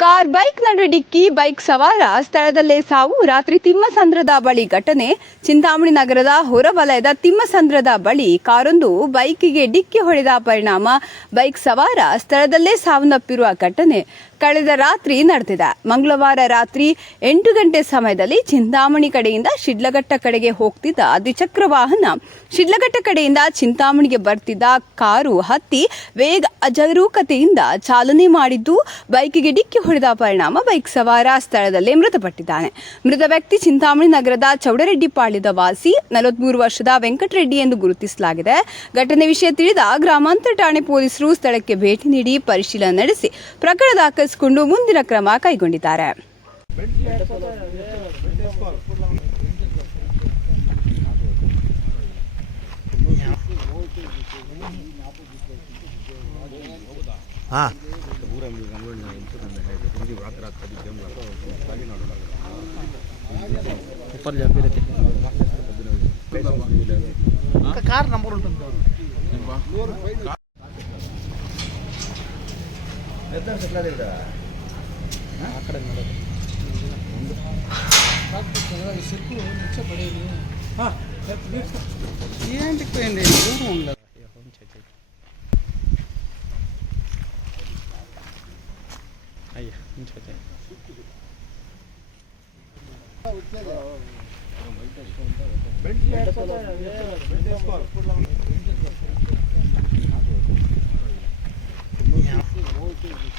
Car bike ನಡುವೆ ಡಿಕ್ಕಿ, bike ಸವಾರ. ಸ್ಥಳದಲ್ಲೇ ಸಾವು, ರಾತ್ರಿ ತಿಮ್ಮಸಂದ್ರದ ಬಳಿ ಘಟನೆ. ಚಿಂತಾಮಣಿ ನಗರದ ಹೊರವಲಯದ ತಿಮ್ಮಸಂದ್ರದ ಬಳಿ ಕಾರೊಂದು ಬೈಕಿಗೆ ಡಿಕ್ಕಿ ಹೊಡೆದ ಪರಿಣಾಮ. ಬೈಕ್ ಸವಾರ ಸ್ಥಳದಲ್ಲೇ ಸಾವನ್ನಪ್ಪಿರುವ ಘಟನೆ. ಕಳೆದ ರಾತ್ರಿ ನಡೆದಿದೆ. ಮಂಗಳವಾರ ರಾತ್ರಿ ಎಂಟು ಗಂಟೆ ಸಮಯದಲ್ಲಿ ಚಿಂತಾಮಣಿ ಕಡೆಯಿಂದ ಶಿಡ್ಲಘಟ್ಟ ಕಡೆಗೆ ಹೋಗ್ತಿದ್ದ ದ್ವಿಚಕ್ರ ವಾಹನ ಶಿಡ್ಲಘಟ್ಟ ಕಡೆಯಿಂದ ಚಿಂತಾಮಣಿಗೆ ಬರ್ತಿದ್ದ ಕಾರು ಹತ್ತಿ ವೇಗ ಅಜಾಗರೂಕತೆಯಿಂದ ಚಾಲನೆ ಮಾಡಿದ್ದು, ಬೈಕಿಗೆ ಡಿಕ್ಕಿ ಹೊಡೆದ ಪರಿಣಾಮ ಬೈಕ್ ಸವಾರ ಸ್ಥಳದಲ್ಲೇ ಮೃತಪಟ್ಟಿದ್ದಾನೆ. ಮೃತ ವ್ಯಕ್ತಿ ಚಿಂತಾಮಣಿ ನಗರದ ಚೌಡರೆಡ್ಡಿ ಚೌಡರೆಡ್ಡಿಪಾಳ್ಯದ ವಾಸಿ, ನಲವತ್ಮೂರು ವರ್ಷದ ವೆಂಕಟರೆಡ್ಡಿ ಎಂದು ಗುರುತಿಸಲಾಗಿದೆ. ಘಟನೆ ವಿಷಯ ತಿಳಿದ ಗ್ರಾಮಾಂತರ ಠಾಣೆ ಪೊಲೀಸರು ಸ್ಥಳಕ್ಕೆ ಭೇಟಿ ನೀಡಿ ಪರಿಶೀಲನೆ ನಡೆಸಿ ಪ್ರಕರಣ ಕೊಂಡು ಮುಂದಿನ ಕ್ರಮ ಕೈಗೊಂಡಿದ್ದಾರೆ. ಕಾರ್ ನಂಬರ್ ಉಂಟು ಆ ಕಡೆ ನೋಡೋದು ఏంటి పోయింది దూరం ఉండదు అయ్యా కొంచెం